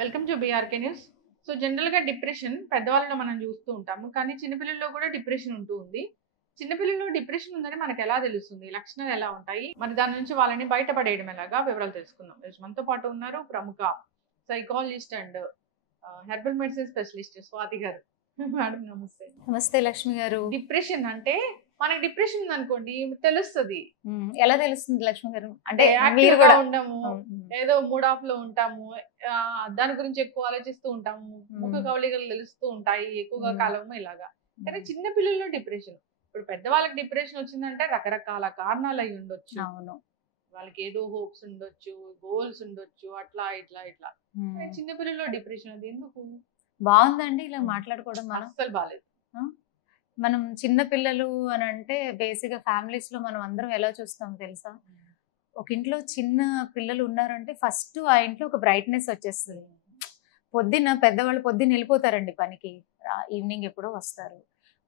Welcome to BRK news. So జనరల్గా depression పెద్దవాళ్ళలో మనం చూస్తూ ఉంటాము, కానీ చిన్నపిల్లల్లో కూడా డిప్రెషన్ ఉంటూ ఉంది. చిన్నపిల్లల్లో డిప్రెషన్ ఉందని మనకు ఎలా తెలుస్తుంది? లక్షణాలు ఎలా ఉంటాయి? మరి దాని నుంచి వాళ్ళని బయటపడేయడం ఎలాగా? వివరాలు తెలుసుకుందాం. ఈరోజు మనతో పాటు ఉన్నారు ప్రముఖ psychologist and herbal medicine specialist Swathi గారు. మేడం నమస్తే. నమస్తే లక్ష్మి గారు. డిప్రెషన్ అంటే మనకి డిప్రెషన్ ఉంది అనుకోండి తెలుస్తుంది. ఎలా తెలుస్తుంది లక్ష్మి గారు? అంటే యాక్టివ్ మీరు గా కూడా ఉండము, ఏదో మూడ్ ఆఫ్ లో ఉంటాము, దాని గురించి ఎక్కువ ఆలోచిస్తూ ఉంటాము, ముఖ కవళికలు తెలుస్తూ ఉంటాయి ఎక్కువగా కాలము ఇలాగా. కానీ చిన్న పిల్లల్లో డిప్రెషన్, ఇప్పుడు పెద్దవాళ్ళకి డిప్రెషన్ వచ్చిందంటే రకరకాల కారణాలు అయి ఉండొచ్చు. అవును, వాళ్ళకి ఏదో హోప్స్ ఉండొచ్చు, గోల్స్ ఉండొచ్చు, అట్లా ఇట్లా ఇట్లా. చిన్న పిల్లల్లో డిప్రెషన్ అది ఎందుకు? బాగుందండి ఇలా మాట్లాడుకోవడం. మనం అస్సలు బాలేదు. మనం చిన్న పిల్లలు అని అంటే బేసిక్ గా ఫ్యామిలీస్ లో మనం అందరం ఎలా చూస్తాం తెలుసా? ఒక ఇంట్లో చిన్న పిల్లలు ఉన్నారంటే ఫస్ట్ ఆ ఇంట్లో ఒక బ్రైట్నెస్ వచ్చేస్తుంది. పెద్దవాళ్ళు పొద్దున్న వెళ్ళిపోతారండి పనికి, ఈవినింగ్ ఎప్పుడో వస్తారు.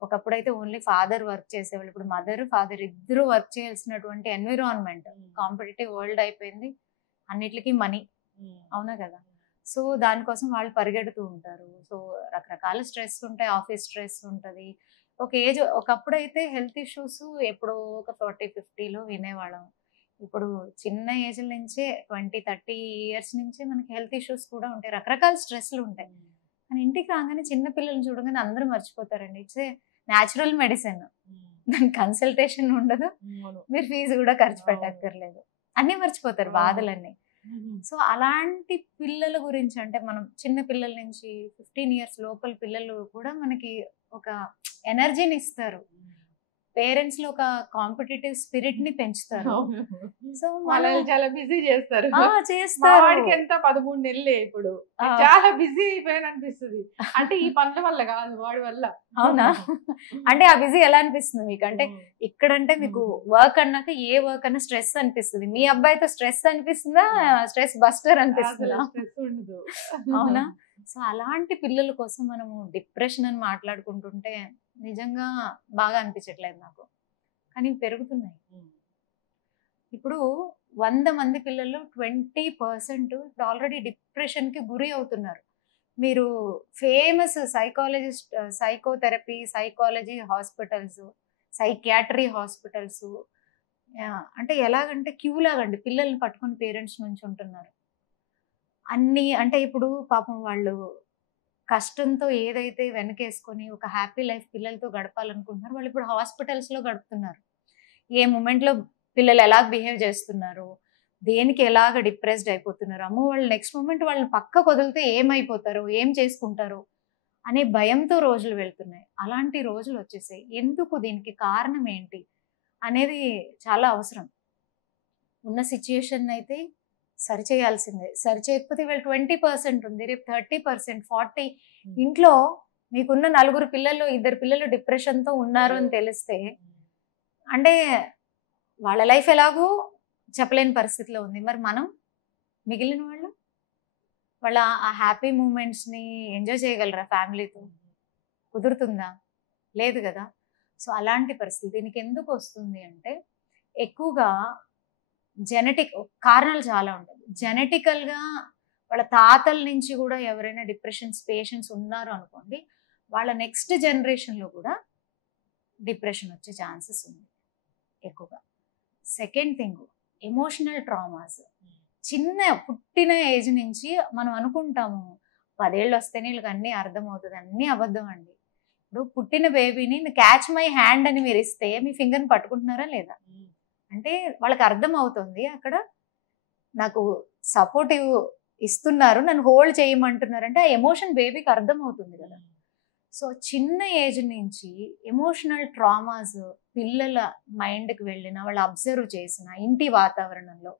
ఒకప్పుడైతే ఓన్లీ ఫాదర్ వర్క్ చేసేవాళ్ళు, ఇప్పుడు మదర్ ఫాదర్ ఇద్దరు వర్క్ చేయాల్సినటువంటి ఎన్విరాన్మెంట్, కాంపిటేటివ్ వరల్డ్ అయిపోయింది, అన్నిటికీ మనీ, అవునా కదా? సో దానికోసం వాళ్ళు పరిగెడుతూ ఉంటారు. సో రకరకాల స్ట్రెస్ ఉంటాయి, ఆఫీస్ స్ట్రెస్ ఉంటుంది. ఒక ఏజ్, ఒకప్పుడైతే హెల్త్ ఇష్యూస్ ఎప్పుడో ఒక 40-50లో వినేవాళ్ళం. ఇప్పుడు చిన్న ఏజ్ నుంచే 20-30 ఇయర్స్ నుంచి మనకి హెల్త్ ఇష్యూస్ కూడా ఉంటాయి, రకరకాల స్ట్రెస్లు ఉంటాయి. కానీ ఇంటికి రాగానే చిన్న పిల్లల్ని చూడగానే అందరూ మర్చిపోతారండి. ఇట్స్ ఏ న్యాచురల్ మెడిసిన్, దానికి కన్సల్టేషన్ ఉండదు, మీరు ఫీజు కూడా ఖర్చు పెట్టక్కర్లేదు, అన్నీ మర్చిపోతారు బాధలన్నీ. సో అలాంటి పిల్లల గురించి, అంటే మనం చిన్న పిల్లల నుంచి 15 ఇయర్స్ లోపల పిల్లలు కూడా మనకి ఒక ఎనర్జీని ఇస్తారు. పేరెంట్స్ లో ఒక కాంపిటేటివ్ స్పిరిట్ ని పెంచుతారు. సో వాళ్ళని చాలా బిజీ చేస్తారు. వాడికి ఎంత 13 నెలలే ఇప్పుడు చాలా బిజీ అయిపోయాను అనిపిస్తుంది. అంటే ఈ పనుల వల్ల కాదు, వాడి వల్ల. అవునా? అంటే ఆ బిజీ ఎలా అనిపిస్తుంది మీకు? అంటే ఇక్కడంటే మీకు వర్క్ అన్నాక ఏ వర్క్ అన్నా స్ట్రెస్ అనిపిస్తుంది. మీ అబ్బాయితో స్ట్రెస్ అనిపిస్తుందా, స్ట్రెస్ బస్టర్ అనిపిస్తుందా? స్ట్రెస్ ఉండదు. అవునా? సో అలాంటి పిల్లల కోసం మనము డిప్రెషన్ అని మాట్లాడుకుంటుంటే నిజంగా బాగా అనిపించట్లేదు నాకు, కానీ పెరుగుతున్నాయి. ఇప్పుడు 100 మంది పిల్లల్లో 20% ఇప్పుడు ఆల్రెడీ డిప్రెషన్కి గురి అవుతున్నారు. మీరు famous psychologist, psychotherapy, psychology hospitals, psychiatry hospitals, అంటే ఎలాగంటే క్యూ లాగండి, పిల్లల్ని పట్టుకుని పేరెంట్స్ నుంచి ఉంటున్నారు. అన్ని అంటే ఇప్పుడు పాపం వాళ్ళు కష్టంతో ఏదైతే వెనకేసుకొని ఒక హ్యాపీ లైఫ్ పిల్లలతో గడపాలనుకుంటున్నారు, వాళ్ళు ఇప్పుడు హాస్పిటల్స్లో గడుపుతున్నారు. ఏ మూమెంట్లో పిల్లలు ఎలా బిహేవ్ చేస్తున్నారు, దేనికి ఎలాగ డిప్రెస్డ్ అయిపోతున్నారు, అమ్మో వాళ్ళు నెక్స్ట్ మూమెంట్ వాళ్ళని పక్కకు వదిలితే ఏమైపోతారు, ఏం చేసుకుంటారు అనే భయంతో రోజులు వెళ్తున్నాయి. అలాంటి రోజులు వచ్చేసాయి. ఎందుకు, దీనికి కారణం ఏంటి అనేది చాలా అవసరం. ఉన్న సిచ్యుయేషన్ అయితే సరిచేయాల్సిందే. సరిచేయకపోతే వీళ్ళు 20% ఉంది, రేపు 30%, 40. ఇంట్లో మీకున్న 4 పిల్లల్లో 2 పిల్లలు డిప్రెషన్తో ఉన్నారు అని తెలిస్తే, అంటే వాళ్ళ లైఫ్ ఎలాగో చెప్పలేని పరిస్థితిలో ఉంది. మరి మనం మిగిలిన వాళ్ళ ఆ హ్యాపీ మూమెంట్స్ని ఎంజాయ్ చేయగలరా? ఫ్యామిలీతో కుదురుతుందా? లేదు కదా. సో అలాంటి పరిస్థితి దీనికి ఎందుకు వస్తుంది అంటే, ఎక్కువగా జెనెటిక్ కారణాలు చాలా ఉంటాయి. జెనెటికల్గా వాళ్ళ తాతల నుంచి కూడా ఎవరైనా డిప్రెషన్స్ పేషెంట్స్ ఉన్నారు అనుకోండి, వాళ్ళ నెక్స్ట్ జనరేషన్లో కూడా డిప్రెషన్ వచ్చే ఛాన్సెస్ ఉంది ఎక్కువగా. Second thing, emotional traumas. చిన్న పుట్టిన ఏజ్ నుంచి మనం అనుకుంటాము 10 ఏళ్ళు వస్తేనే వీళ్ళకి అన్నీ అర్థమవుతుంది, అన్నీ అబద్ధం అండి. ఇప్పుడు పుట్టిన బేబీని క్యాచ్ మై హ్యాండ్ అని మీరు ఇస్తే మీ ఫింగర్ని పట్టుకుంటున్నారా లేదా? అంటే వాళ్ళకి అర్థం అవుతుంది అక్కడ నాకు సపోర్టివ్ ఇస్తున్నారు, నన్ను హోల్డ్ చేయమంటున్నారు, అంటే ఆ ఎమోషన్ బేబీకి అర్థం అవుతుంది కదా. సో చిన్న ఏజ్ నుంచి ఎమోషనల్ ట్రామాస్ పిల్లల మైండ్కి వెళ్ళిన, వాళ్ళు అబ్జర్వ్ చేసిన ఇంటి వాతావరణంలో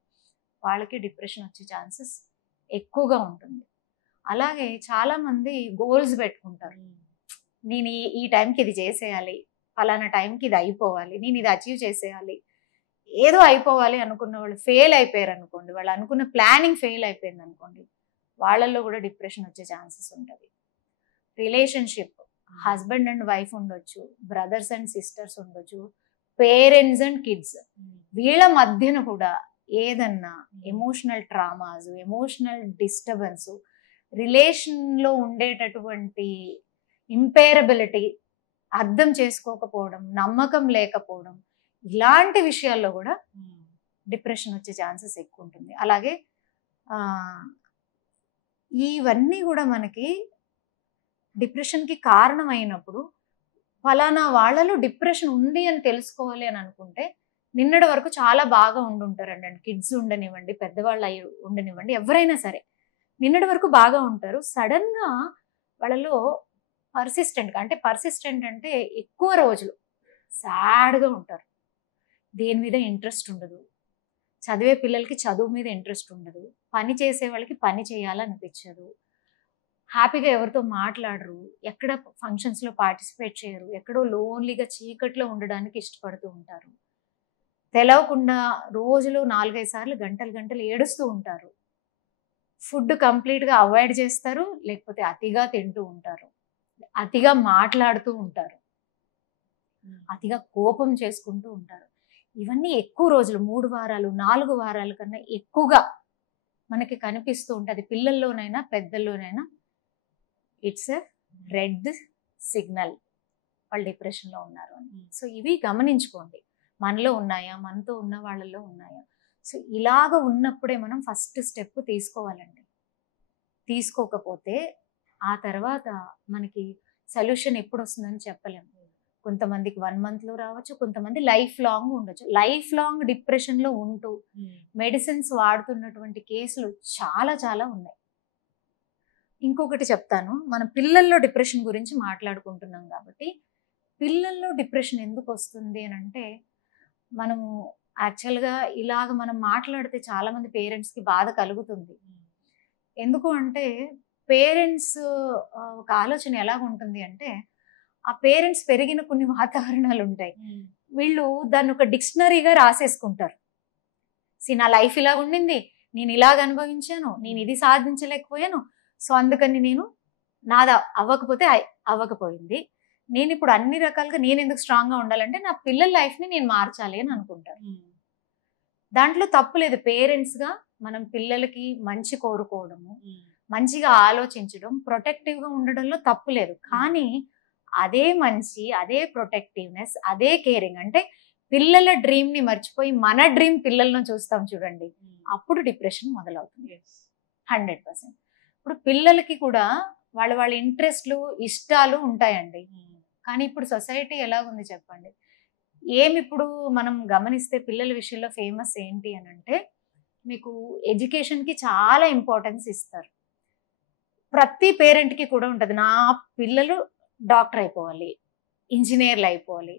వాళ్ళకి డిప్రెషన్ వచ్చే ఛాన్సెస్ ఎక్కువగా ఉంటుంది. అలాగే చాలామంది గోల్స్ పెట్టుకుంటారు, నేను ఈ టైంకి ఇది చేసేయాలి, ఫలానా టైంకి ఇది అయిపోవాలి, నేను ఇది అచీవ్ చేసేయాలి, ఏదో అయిపోవాలి అనుకున్న వాళ్ళు ఫెయిల్ అయిపోయారు అనుకోండి, వాళ్ళు అనుకున్న ప్లానింగ్ ఫెయిల్ అయిపోయింది అనుకోండి, వాళ్ళల్లో కూడా డిప్రెషన్ వచ్చే ఛాన్సెస్ ఉంటుంది. రిలేషన్షిప్, హస్బెండ్ అండ్ వైఫ్ ఉండొచ్చు, బ్రదర్స్ అండ్ సిస్టర్స్ ఉండొచ్చు, పేరెంట్స్ అండ్ కిడ్స్, వీళ్ళ మధ్యన కూడా ఏదన్నా ఎమోషనల్ ట్రామాస్, ఎమోషనల్ డిస్టర్బెన్స్, రిలేషన్లో ఉండేటటువంటి ఇంపేరబిలిటీ, అర్థం చేసుకోకపోవడం, నమ్మకం లేకపోవడం, ఇలాంటి విషయాల్లో కూడా డిప్రెషన్ వచ్చే ఛాన్సెస్ ఎక్కువ ఉంటుంది. అలాగే ఇవన్నీ కూడా మనకి డిప్రెషన్కి కారణమైనప్పుడు ఫలానా వాళ్ళలో డిప్రెషన్ ఉంది అని తెలుసుకోవాలి అని అనుకుంటే నిన్నటి వరకు చాలా బాగా ఉండుంటారండి. కిడ్స్ ఉండనివ్వండి, పెద్దవాళ్ళు అయి ఉండనివ్వండి, ఎవరైనా సరే నిన్నటి వరకు బాగా ఉంటారు. సడన్గా వాళ్ళలో పర్సిస్టెంట్ అంటే ఎక్కువ రోజులు సాడ్గా ఉంటారు. దేని మీద ఇంట్రెస్ట్ ఉండదు, చదివే పిల్లలకి చదువు మీద ఇంట్రెస్ట్ ఉండదు, పని చేసే వాళ్ళకి పని చేయాలనిపించదు, హ్యాపీగా ఎవరితో మాట్లాడరు, ఎక్కడ ఫంక్షన్స్లో పార్టిసిపేట్ చేయరు, ఎక్కడో లోన్లీగా చీకట్లో ఉండడానికి ఇష్టపడుతూ ఉంటారు, తెలవకుండా రోజులో 4-5 సార్లు గంటలు ఏడుస్తూ ఉంటారు, ఫుడ్ కంప్లీట్గా అవాయిడ్ చేస్తారు, లేకపోతే అతిగా తింటూ ఉంటారు, అతిగా మాట్లాడుతూ ఉంటారు, అతిగా కోపం చేసుకుంటూ ఉంటారు. ఇవన్నీ ఎక్కువ రోజులు 3 వారాలు 4 వారాల కన్నా ఎక్కువగా మనకి కనిపిస్తూ ఉంటుంది. పిల్లల్లోనైనా పెద్దల్లోనైనా ఇట్స్ ఎ రెడ్ సిగ్నల్ వాళ్ళు డిప్రెషన్లో ఉన్నారు అని. సో ఇవి గమనించుకోండి, మనలో ఉన్నాయా, మనతో ఉన్న వాళ్ళలో ఉన్నాయా. సో ఇలాగ ఉన్నప్పుడే మనం ఫస్ట్ స్టెప్ తీసుకోవాలండి. తీసుకోకపోతే ఆ తర్వాత మనకి సొల్యూషన్ ఎప్పుడు వస్తుందని చెప్పలేము. కొంతమందికి 1 monthలో రావచ్చు, కొంతమంది లైఫ్ లాంగ్ ఉండొచ్చు. లైఫ్ లాంగ్ డిప్రెషన్లో ఉంటూ మెడిసిన్స్ వాడుతున్నటువంటి కేసులు చాలా చాలా ఉన్నాయి. ఇంకొకటి చెప్తాను, మనం పిల్లల్లో డిప్రెషన్ గురించి మాట్లాడుకుంటున్నాం కాబట్టి, పిల్లల్లో డిప్రెషన్ ఎందుకు వస్తుంది అని అంటే, మనము యాక్చువల్గా ఇలాగ మనం మాట్లాడితే చాలామంది పేరెంట్స్కి బాధ కలుగుతుంది. ఎందుకు అంటే పేరెంట్స్ ఒక ఆలోచన ఎలాగ ఉంటుంది అంటే, ఆ పేరెంట్స్ పెరిగిన కొన్ని వాతావరణాలు ఉంటాయి, వీళ్ళు దాన్ని ఒక డిక్షనరీగా రాసేసుకుంటారు. నా లైఫ్ ఇలా ఉండింది, నేను ఇలాగ అనుభవించాను, నేను ఇది సాధించలేకపోయాను, సో అందుకని నేను నాది అవ్వకపోతే అవ్వకపోయింది, నేను ఇప్పుడు అన్ని రకాలుగా నేను ఎందుకు స్ట్రాంగ్గా ఉండాలంటే నా పిల్లల లైఫ్ని నేను మార్చాలి అని అనుకుంటాను. దాంట్లో తప్పు లేదు. పేరెంట్స్గా మనం పిల్లలకి మంచి కోరుకోవడము, మంచిగా ఆలోచించడం, ప్రొటెక్టివ్గా ఉండడంలో తప్పు లేదు. కానీ అదే మంచి, అదే ప్రొటెక్టివ్నెస్, అదే కేరింగ్ అంటే పిల్లల డ్రీమ్ని మర్చిపోయి మన డ్రీమ్ పిల్లలను చూస్తాం చూడండి, అప్పుడు డిప్రెషన్ మొదలవుతుంది 100%. ఇప్పుడు పిల్లలకి కూడా వాళ్ళ ఇంట్రెస్ట్లు, ఇష్టాలు ఉంటాయండి. కానీ ఇప్పుడు సొసైటీ ఎలా ఉంది చెప్పండి. ఇప్పుడు మనం గమనిస్తే పిల్లల విషయంలో ఫేమస్ ఏంటి అని అంటే, మీకు ఎడ్యుకేషన్కి చాలా ఇంపార్టెన్స్ ఇస్తారు. ప్రతి పేరెంట్కి కూడా ఉంటుంది, నా పిల్లలు డాక్టర్ అయిపోవాలి, ఇంజనీర్లు అయిపోవాలి,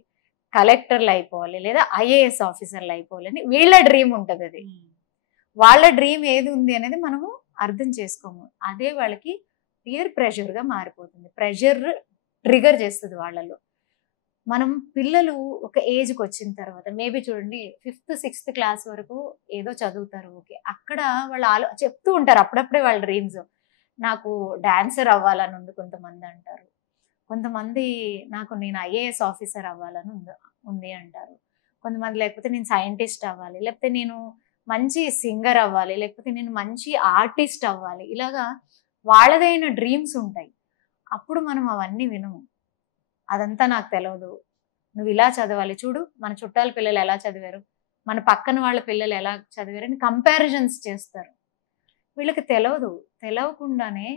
కలెక్టర్లు అయిపోవాలి, లేదా IAS ఆఫీసర్లు అయిపోవాలి అని వీళ్ళ డ్రీమ్ ఉంటుంది. అది వాళ్ళ డ్రీమ్ ఏది ఉంది అనేది మనము అర్థం చేసుకోము. అదే వాళ్ళకి పియర్ ప్రెషర్గా మారిపోతుంది. ప్రెషర్ ట్రిగర్ చేస్తుంది వాళ్ళలో. మనం పిల్లలు ఒక ఏజ్కి వచ్చిన తర్వాత మేబీ చూడండి 5th 6th క్లాస్ వరకు ఏదో చదువుతారు, ఓకే, అక్కడ వాళ్ళు చెప్తూ ఉంటారు అప్పుడప్పుడే వాళ్ళ డ్రీమ్స్. నాకు డాన్సర్ అవ్వాలని ఉంది కొంతమంది అంటారు, కొంతమంది నేను IAS ఆఫీసర్ అవ్వాలని ఉంది అంటారు, కొంతమంది లేకపోతే నేను సైంటిస్ట్ అవ్వాలి, లేకపోతే నేను మంచి సింగర్ అవ్వాలి, లేకపోతే నేను మంచి ఆర్టిస్ట్ అవ్వాలి, ఇలాగా వాళ్ళదైన డ్రీమ్స్ ఉంటాయి. అప్పుడు మనం అవన్నీ వినము, అదంతా నాకు తెలియదు, నువ్వు ఇలా చదవాలి, చూడు మన చుట్టాల పిల్లలు ఎలా చదివారు, మన పక్కన వాళ్ళ పిల్లలు ఎలా చదివారు అని కంపారిజన్స్ చేస్తారు. వీళ్ళకి తెలవకుండానే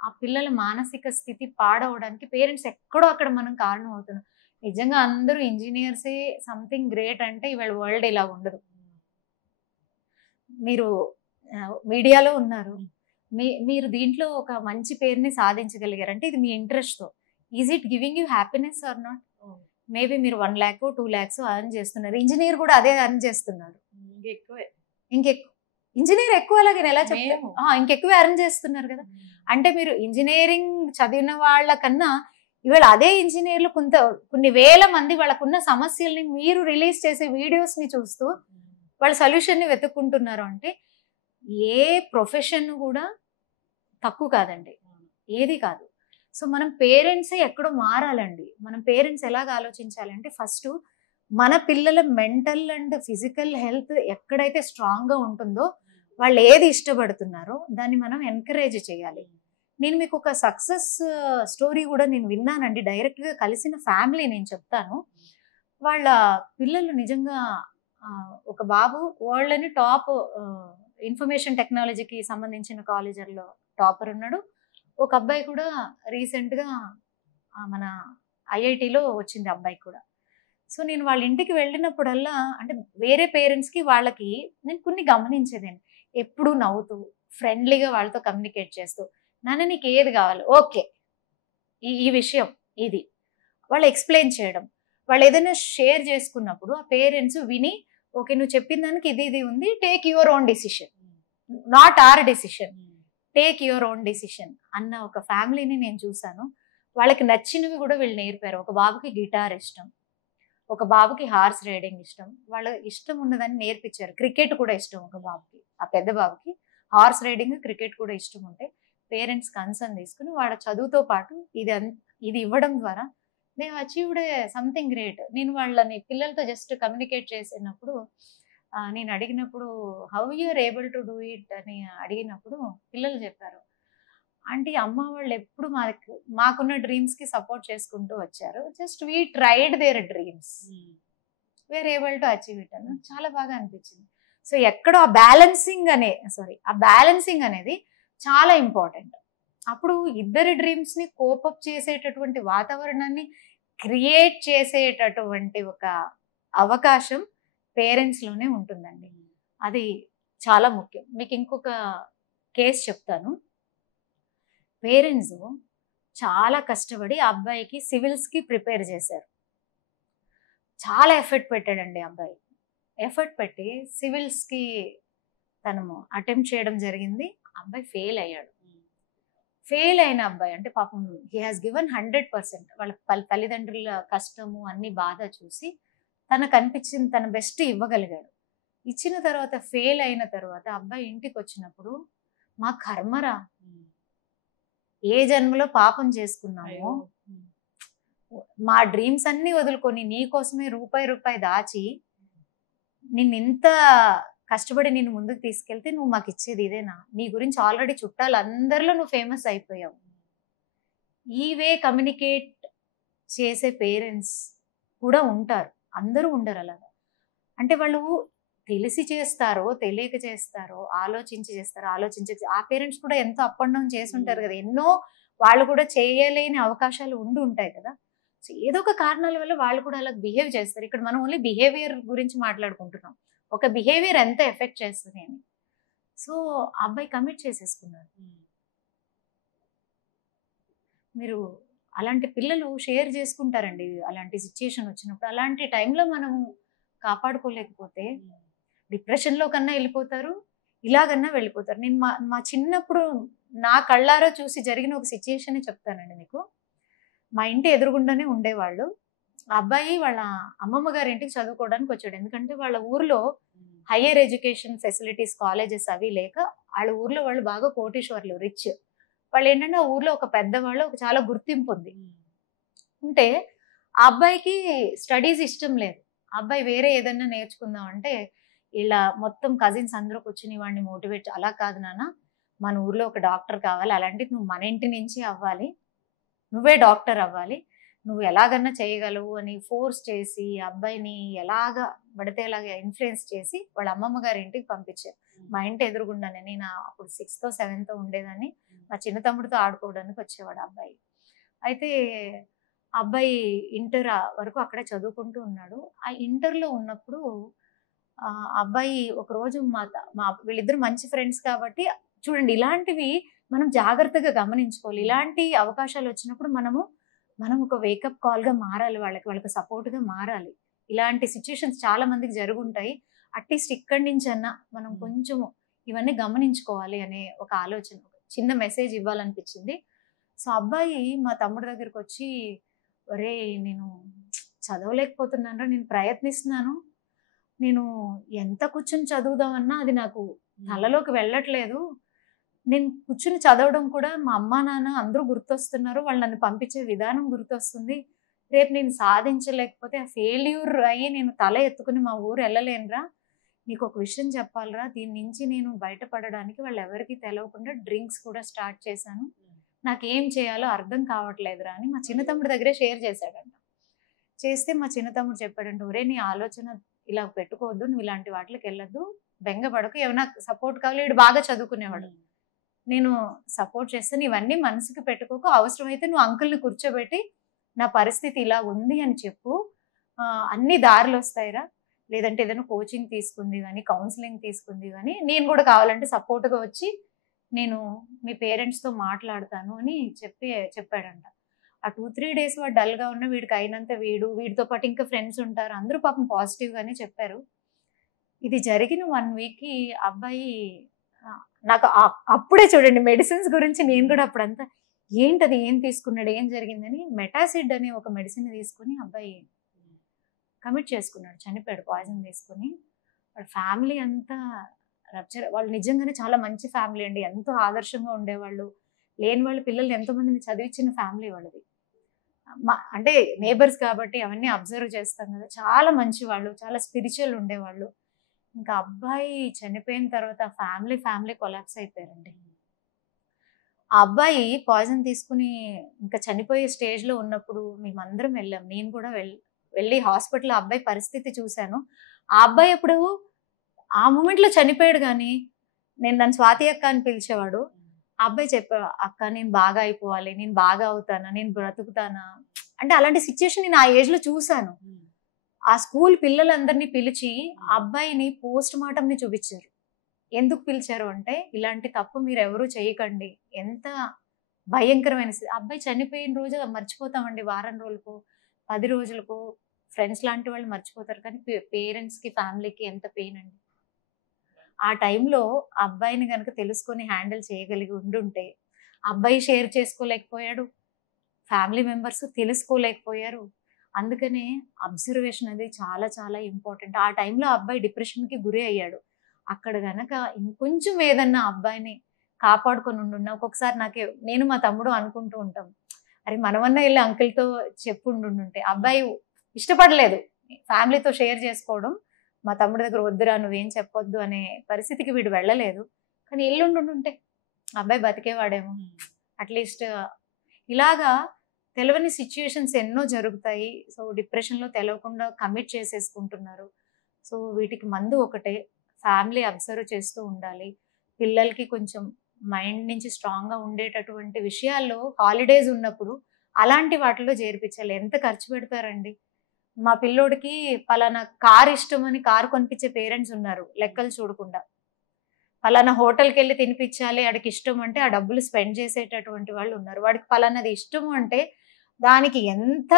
ఆ పిల్లల మానసిక స్థితి పాడవడానికి పేరెంట్స్ ఎక్కడో అక్కడ మనం కారణం అవుతున్నాం. నిజంగా అందరూ ఇంజనీర్సే సంథింగ్ గ్రేట్ అంటే ఇవాళ వరల్డ్ ఇలా ఉండదు. మీరు మీడియాలో ఉన్నారు, మీరు దీంట్లో ఒక మంచి పేరుని సాధించగలిగారంటే ఇది మీ ఇంట్రెస్ట్తో. Is it giving you happiness are not? Maybe మీరు 1 lakh 2 lakhs అర్న్ చేస్తున్నారు, ఇంజనీర్ కూడా అదే అర్న్ చేస్తున్నాడు, ఇంకెక్కువ ఇంజనీర్ ఎక్కువ, అలాగే ఎలా చెప్తాము, ఇంకెక్కువ అర్న్ చేస్తున్నారు కదా. అంటే మీరు ఇంజనీరింగ్ చదివిన వాళ్ళ కన్నా ఇవాళ అదే ఇంజనీర్లు కొన్ని వేల మంది వాళ్ళకున్న సమస్యల్ని మీరు రిలీజ్ చేసే వీడియోస్ని చూస్తూ వాళ్ళ సొల్యూషన్ని వెతుక్కుంటున్నారు. అంటే ఏ ప్రొఫెషన్ కూడా తక్కువ కాదండి, ఏది కాదు. సో మనం పేరెంట్సే ఎక్కడో మారాలండి. మనం పేరెంట్స్ ఎలాగ ఆలోచించాలంటే, ఫస్ట్ మన పిల్లల మెంటల్ అండ్ ఫిజికల్ హెల్త్ ఎక్కడైతే స్ట్రాంగ్గా ఉంటుందో వాళ్ళు ఏది ఇష్టపడుతున్నారో దాన్ని మనం ఎంకరేజ్ చేయాలి. నేను మీకు ఒక సక్సెస్ స్టోరీ కూడా నేను విన్నానండి, డైరెక్ట్గా కలిసిన ఫ్యామిలీ నేను చెప్తాను. వాళ్ళ పిల్లలు నిజంగా ఒక బాబు వరల్డ్లోని టాప్ ఇన్ఫర్మేషన్ టెక్నాలజీకి సంబంధించిన కాలేజీల్లో టాపర్ ఉన్నాడు. ఒక అబ్బాయి కూడా రీసెంట్గా మన ఐఐటిలో వచ్చింది అబ్బాయి కూడా. సో నేను వాళ్ళ ఇంటికి వెళ్ళినప్పుడల్లా అంటే వేరే పేరెంట్స్కి వాళ్ళకి నేను కొన్ని గమనించేదాన్ని. ఎప్పుడు నవ్వుతూ ఫ్రెండ్లీగా వాళ్ళతో కమ్యూనికేట్ చేస్తూ, నాన్న నీకు ఏది కావాలి, ఓకే ఈ విషయం ఇది వాళ్ళు ఎక్స్ప్లెయిన్ చేయడం. వాళ్ళు ఏదైనా షేర్ చేసుకున్నప్పుడు ఆ పేరెంట్స్ విని, ఓకే నువ్వు చెప్పిన దానికి ఇది ఉంది, take your own decision, not our decision, take your own decision అన్న ఒక ఫ్యామిలీని నేను చూశాను. వాళ్ళకి నచ్చినవి కూడా వీళ్ళు నేర్పారు. ఒక బాబుకి గిటార్ ఇష్టం, ఒక బాబుకి హార్స్ రైడింగ్ ఇష్టం, వాళ్ళ ఇష్టం ఉన్నదాన్ని నేర్పించారు. క్రికెట్ కూడా ఇష్టం ఒక బాబుకి, ఆ పెద్ద బాబుకి హార్స్ రైడింగ్ క్రికెట్ కూడా ఇష్టం ఉంటే పేరెంట్స్ కన్సర్న్ తీసుకుని వాళ్ళ చదువుతో పాటు ఇది ఇవ్వడం ద్వారా దే అచీవ్డ్ సంథింగ్ గ్రేట్. నేను వాళ్ళని పిల్లలతో జస్ట్ కమ్యూనికేట్ చేసినప్పుడు నేను అడిగినప్పుడు how you are able to do it అని అడిగినప్పుడు పిల్లలు చెప్పారు, ఆంటీ అమ్మ వాళ్ళు ఎప్పుడు మాకున్న డ్రీమ్స్కి సపోర్ట్ చేసుకుంటూ వచ్చారు, just we tried their dreams, we are able to achieve it అని. చాలా బాగా అనిపించింది. సో ఎక్కడో ఆ బ్యాలెన్సింగ్ అనేది చాలా ఇంపార్టెంట్. అప్పుడు ఇద్దరి డ్రీమ్స్ని కోపప్ చేసేటటువంటి వాతావరణాన్ని క్రియేట్ చేసేటటువంటి ఒక అవకాశం పేరెంట్స్లోనే ఉంటుందండి. అది చాలా ముఖ్యం. మీకు ఇంకొక కేసు చెప్తాను. పేరెంట్స్ చాలా కష్టపడి ఆ అబ్బాయికి సివిల్స్కి ప్రిపేర్ చేశారు. చాలా ఎఫర్ట్ పెట్టాడండి అబ్బాయి. ఎఫర్ట్ పెట్టి సివిల్స్కి తను అటెంప్ట్ చేయడం జరిగింది. అబ్బాయి ఫెయిల్ అయ్యాడు. ఫెయిల్ అయిన అబ్బాయి అంటే పాపం హీ హాస్ గివెన్ 100%. వాళ్ళ తల్లిదండ్రుల కష్టము అన్ని బాధ చూసి తనకు అనిపించింది తన బెస్ట్ ఇవ్వగలిగాడు. ఇచ్చిన తర్వాత ఫెయిల్ అయిన తర్వాత అబ్బాయి ఇంటికి వచ్చినప్పుడు, మా కర్మరా, ఏ జన్మలో పాపం చేసుకున్నామో, మా డ్రీమ్స్ అన్ని వదులుకొని నీ కోసమే రూపాయి దాచి నిన్నింత కష్టపడి నేను ముందుకు తీసుకెళ్తే నువ్వు మాకు ఇచ్చేది ఇదేనా? నీ గురించి ఆల్రెడీ చుట్టాలు అందరిలో నువ్వు ఫేమస్ అయిపోయావు. ఈ వే కమ్యూనికేట్ చేసే పేరెంట్స్ కూడా ఉంటారు, అందరూ ఉండరు అలాగా. అంటే వాళ్ళు తెలిసి చేస్తారో తెలియక చేస్తారో, ఆలోచించి చేస్తారో ఆ పేరెంట్స్ కూడా ఎంతో అప్ అండ్ డౌన్ చేసి ఉంటారు కదా, ఎన్నో వాళ్ళు కూడా చేయలేని అవకాశాలు ఉంటాయి కదా. సో ఏదో ఒక కారణాల వల్ల వాళ్ళు కూడా అలా బిహేవ్ చేస్తారు. ఇక్కడ మనం ఓన్లీ బిహేవియర్ గురించి మాట్లాడుకుంటున్నాం, ఒక బిహేవియర్ ఎంత ఎఫెక్ట్ చేస్తుంది అని. సో అబ్బాయి కమిట్ చేసేసుకున్నాడు. మీరు అలాంటి పిల్లలు షేర్ చేసుకుంటారండి అలాంటి సిచ్యుయేషన్ వచ్చినప్పుడు. అలాంటి టైంలో మనము కాపాడుకోలేకపోతే డిప్రెషన్లో కన్నా వెళ్ళిపోతారు, ఇలాగన్నా వెళ్ళిపోతారు. నేను మా చిన్నప్పుడు నా కళ్ళారా చూసి జరిగిన ఒక సిచ్యుయేషన్ చెప్తానండి మీకు. మా ఇంటి ఎదురుగుండానే ఉండేవాళ్ళు. ఆ అబ్బాయి వాళ్ళ అమ్మమ్మ గారి ఇంటికి చదువుకోవడానికి వచ్చాడు. ఎందుకంటే వాళ్ళ ఊర్లో హయ్యర్ ఎడ్యుకేషన్ ఫెసిలిటీస్ కాలేజెస్ అవి లేక వాళ్ళ ఊర్లో వాళ్ళు బాగా కోటీశ్వర్లు, రిచ్ వాళ్ళు. ఏంటంటే ఆ ఊర్లో ఒక పెద్దవాళ్ళు ఒక చాలా గుర్తింపు ఉంది. ఉంటే ఆ అబ్బాయికి స్టడీస్ ఇష్టం లేదు. ఆ అబ్బాయి వేరే ఏదన్నా నేర్చుకుందాం అంటే ఇలా మొత్తం కజిన్స్ అందరూ కూర్చుని వాడిని మోటివేట్, అలా కాదు నాన్న, మన ఊర్లో ఒక డాక్టర్ కావాలి, అలాంటిది నువ్వు మన ఇంటి నుంచి అవ్వాలి, నువ్వే డాక్టర్ అవ్వాలి, నువ్వు ఎలాగన్నా చేయగలవు అని ఫోర్స్ చేసి అబ్బాయిని ఎలాగా పడితే ఎలాగా ఇన్ఫ్లుయెన్స్ చేసి వాళ్ళ అమ్మమ్మ గారి ఇంటికి పంపించారు. మా ఇంటి ఎదురుగుండానే, నేను అప్పుడు 6th or 7th ఉండేదాన్ని, మా చిన్న తమ్ముడితో ఆడుకోవడానికి వచ్చేవాడు అబ్బాయి. అయితే అబ్బాయి ఇంటర్ వరకు అక్కడే చదువుకుంటూ ఉన్నాడు. ఆ ఇంటర్లో ఉన్నప్పుడు అబ్బాయి ఒకరోజు మా వీళ్ళిద్దరు మంచి ఫ్రెండ్స్ కాబట్టి, చూడండి ఇలాంటివి మనం జాగ్రత్తగా గమనించుకోవాలి. ఇలాంటి అవకాశాలు వచ్చినప్పుడు మనం ఒక వేకప్ కాల్గా మారాలి, వాళ్ళకి సపోర్ట్గా మారాలి. ఇలాంటి సిచ్యుయేషన్స్ చాలా మందికి జరుగుంటాయి. అట్లీస్ట్ ఇక్కడి నుంచి అన్నా మనం కొంచెం ఇవన్నీ గమనించుకోవాలి అనే ఒక ఆలోచన, చిన్న మెసేజ్ ఇవ్వాలనిపించింది. సో అబ్బాయి మా తమ్ముడి దగ్గరికి వచ్చి, ఒరే నేను చదవలేకపోతున్నాను, నేను ప్రయత్నిస్తున్నాను, నేను ఎంత కూర్చొని చదువుదామన్నా అది నాకు తలలోకి వెళ్ళట్లేదు, నేను కూర్చుని చదవడం కూడా మా అమ్మా నాన్న అందరూ గుర్తొస్తున్నారు, వాళ్ళు నన్ను పంపించే విధానం గుర్తొస్తుంది, రేపు నేను సాధించలేకపోతే ఆ ఫెయిల్యూర్ అయ్యి నేను తల ఎత్తుకుని మా ఊరు వెళ్ళలేనురా, నీకు ఒక విషయం చెప్పాలరా, దీని నుంచి నేను బయటపడడానికి వాళ్ళు ఎవరికి తెలవకుండా డ్రింక్స్ కూడా స్టార్ట్ చేశాను, నాకేం చేయాలో అర్థం కావట్లేదురా అని మా చిన్న తమ్ముడి దగ్గరే షేర్ చేశాడంట. చేస్తే మా చిన్న తమ్ముడు చెప్పాడంట, ఒరే నీ ఆలోచన ఇలా పెట్టుకోవద్దు, నువ్వు ఇలాంటి వాటికి వెళ్ళొద్దు, బెంగపడకు, ఏమైనా సపోర్ట్ కావాలి, వీడు బాగా చదువుకునేవాడు, నేను సపోర్ట్ చేస్తాను, ఇవన్నీ మనసుకి పెట్టుకోకు, అవసరమైతే నువ్వు అంకుల్ని కూర్చోబెట్టి నా పరిస్థితి ఇలా ఉంది అని చెప్పు, అన్ని దారులు వస్తాయిరా, లేదంటే ఏదైనా కోచింగ్ తీసుకుంది కానీ కౌన్సిలింగ్ తీసుకుంది కానీ నేను కూడా కావాలంటే సపోర్ట్గా వచ్చి నేను మీ పేరెంట్స్తో మాట్లాడతాను అని చెప్పాడంట. ఆ 2-3 days వాడు డల్గా ఉన్న, వీడికి అయినంత వీడితో పాటు ఇంకా ఫ్రెండ్స్ ఉంటారు, అందరూ పాపం పాజిటివ్గానే చెప్పారు. ఇది జరిగిన 1 weekకి అబ్బాయి నాకు అప్పుడే చూడండి మెడిసిన్స్ గురించి నేను కూడా అప్పుడంతా ఏంటది, ఏం తీసుకున్నాడు, ఏం జరిగిందని మెటాసిడ్ అనే ఒక మెడిసిన్ తీసుకుని అబ్బాయి కమిట్ చేసుకున్నాడు, చనిపోయాడు పాయిజన్ తీసుకుని. వాళ్ళ ఫ్యామిలీ అంతా రప్చర్. వాళ్ళు నిజంగానే చాలా మంచి ఫ్యామిలీ అండి, ఎంతో ఆదర్శంగా ఉండేవాళ్ళు, లేని వాళ్ళ పిల్లల్ని ఎంతోమందిని చదివించిన ఫ్యామిలీ వాళ్ళది. అంటే నేబర్స్ కాబట్టి అవన్నీ అబ్జర్వ్ చేస్తాం కదా, చాలా మంచి వాళ్ళు, చాలా స్పిరిచువల్ ఉండేవాళ్ళు. ఇంకా అబ్బాయి చనిపోయిన తర్వాత ఫ్యామిలీ కొలాప్స్ అయిపోయారండి. ఆ అబ్బాయి పాయిజన్ తీసుకుని ఇంకా చనిపోయే స్టేజ్లో ఉన్నప్పుడు మేమందరం వెళ్ళాం, నేను కూడా వెళ్ళి హాస్పిటల్లో అబ్బాయి పరిస్థితి చూశాను. ఆ అబ్బాయి అప్పుడు ఆ మూమెంట్లో చనిపోయాడు, కానీ నేను నన్ను స్వాతి అక్క అని పిలిచేవాడు. ఆ అబ్బాయి చెప్పాడు, అక్క నేను బాగా అయిపోవాలి, నేను బాగా అవుతానా, నేను బ్రతుకుతానా, అంటే అలాంటి సిచ్యుయేషన్ నేను ఆ ఏజ్లో చూశాను. ఆ స్కూల్ పిల్లలందరినీ పిలిచి ఆ అబ్బాయిని పోస్ట్ మార్టంని చూపించారు. ఎందుకు పిలిచారు అంటే, ఇలాంటి తప్పు మీరు ఎవరూ చేయకండి, ఎంత భయంకరమైన అబ్బాయి చనిపోయిన రోజు మర్చిపోతామండి, వారం రోజులకు 10 రోజులకు ఫ్రెండ్స్ లాంటి వాళ్ళు మర్చిపోతారు, కానీ పేరెంట్స్కి ఫ్యామిలీకి ఎంత పెయిన్ అండి. ఆ టైంలో అబ్బాయిని కనుక తెలుసుకొని హ్యాండిల్ చేయగలిగి ఉండుంటే, అబ్బాయి షేర్ చేసుకోలేకపోయాడు, ఫ్యామిలీ మెంబర్స్ తెలుసుకోలేకపోయారు. అందుకనే అబ్జర్వేషన్ అనేది చాలా చాలా ఇంపార్టెంట్. ఆ టైంలో అబ్బాయి డిప్రెషన్కి గురి అయ్యాడు. అక్కడ కనుక ఇంకొంచెం ఏదన్నా అబ్బాయిని కాపాడుకొని ఉండున్నా, ఒక్కొక్కసారి నేను మా తమ్ముడు అనుకుంటూ ఉంటాం, అరే మనమన్నా వెళ్ళి అంకుల్తో చెప్పుండుంటే, అబ్బాయి ఇష్టపడలేదు ఫ్యామిలీతో షేర్ చేసుకోవడం, మా తమ్ముడి దగ్గర వద్దురా నువ్వేం చెప్పొద్దు అనే పరిస్థితికి వీడు వెళ్ళలేదు, కానీ ఎల్లుండుంటే అబ్బాయి బతికేవాడేమో. అట్లీస్ట్ ఇలాగా తెలియని సిచ్యుయేషన్స్ ఎన్నో జరుగుతాయి. సో డిప్రెషన్లో తెలవకుండా కమిట్ చేసేసుకుంటున్నారు. సో వీటికి మందు ఒకటే, ఫ్యామిలీ అబ్జర్వ్ చేస్తూ ఉండాలి. పిల్లలకి కొంచెం మైండ్ నుంచి స్ట్రాంగ్గా ఉండేటటువంటి విషయాల్లో హాలిడేస్ ఉన్నప్పుడు అలాంటి వాటిలో చేర్పించాలి. ఎంత ఖర్చు పెడతారండి. మా పిల్లోడికి పలానా కార్ ఇష్టం అని కారు కొనిపించే పేరెంట్స్ ఉన్నారు, లెక్కలు చూడకుండా. పలానా హోటల్కి వెళ్ళి తినిపించాలి, వాడికి ఇష్టం అంటే ఆ డబ్బులు స్పెండ్ చేసేటటువంటి వాళ్ళు ఉన్నారు. వాడికి పలానాది ఇష్టం అంటే దానికి ఎంత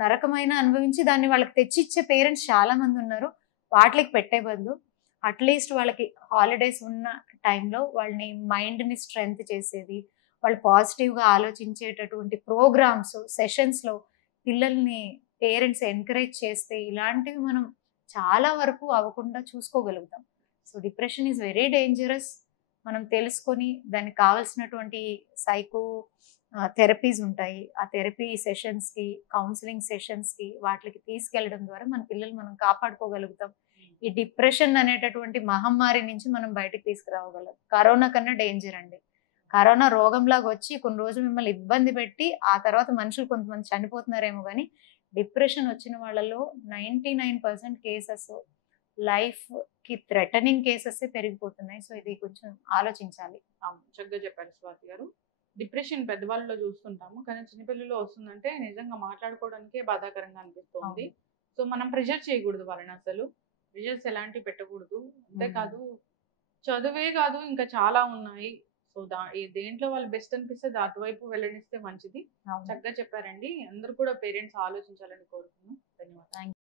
నరకమైన అనుభవించి దాన్ని వాళ్ళకి తెచ్చిచ్చే పేరెంట్స్ చాలా మంది ఉన్నారు. వాటికి పెట్టే బదులు అట్లీస్ట్ వాళ్ళకి హాలిడేస్ ఉన్న టైంలో వాళ్ళని మైండ్ని స్ట్రెంగ్త్ చేసేది, వాళ్ళు పాజిటివ్గా ఆలోచించేటటువంటి ప్రోగ్రామ్స్ సెషన్స్లో పిల్లల్ని పేరెంట్స్ ఎంకరేజ్ చేస్తే ఇలాంటివి మనం చాలా వరకు అవ్వకుండా చూసుకోగలుగుతాం. So depression is very dangerous. మనం తెలుసుకొని దానికి కావాల్సినటువంటి సైకో థెరపీస్ ఉంటాయి, ఆ థెరపీ సెషన్స్కి, కౌన్సిలింగ్ సెషన్స్కి వాటికి తీసుకెళ్ళడం ద్వారా మన పిల్లలు మనం కాపాడుకోగలుగుతాం. ఈ డిప్రెషన్ అనేటటువంటి మహమ్మారి నుంచి మనం బయటకు తీసుకురావగలం. కరోనా కన్నా డేంజర్ అండి. కరోనా రోగంలాగా వచ్చి కొన్ని రోజులు మిమ్మల్ని ఇబ్బంది పెట్టి ఆ తర్వాత మనుషులు కొంతమంది చనిపోతున్నారేమో, కానీ డిప్రెషన్ వచ్చిన వాళ్ళలో 99% కేసెస్ లైఫ్కి థ్రెటనింగ్ కేసెస్ పెరిగిపోతున్నాయి. సో ఇది కొంచెం ఆలోచించాలి. చక్కగా చెప్పారు స్వాతి గారు. డిప్రెషన్ పెద్దవాళ్ళలో చూస్తుంటాము, కానీ చిన్నపిల్లల్లో వస్తుందంటే నిజంగా మాట్లాడుకోవడానికే బాధాకరంగా అనిపిస్తుంది. సో మనం ప్రెషర్ చేయకూడదు వాళ్ళని, అసలు ప్రెషర్స్ ఎలాంటివి పెట్టకూడదు. అంతేకాదు చదువే కాదు ఇంకా చాలా ఉన్నాయి. సో దేంట్లో వాళ్ళు బెస్ట్ అనిపిస్తే అటువైపు వెళ్ళనిస్తే మంచిది. చక్కగా చెప్పారండి. అందరూ కూడా పేరెంట్స్ ఆలోచించాలని కోరుతున్నాం. ధన్యవాదాలు.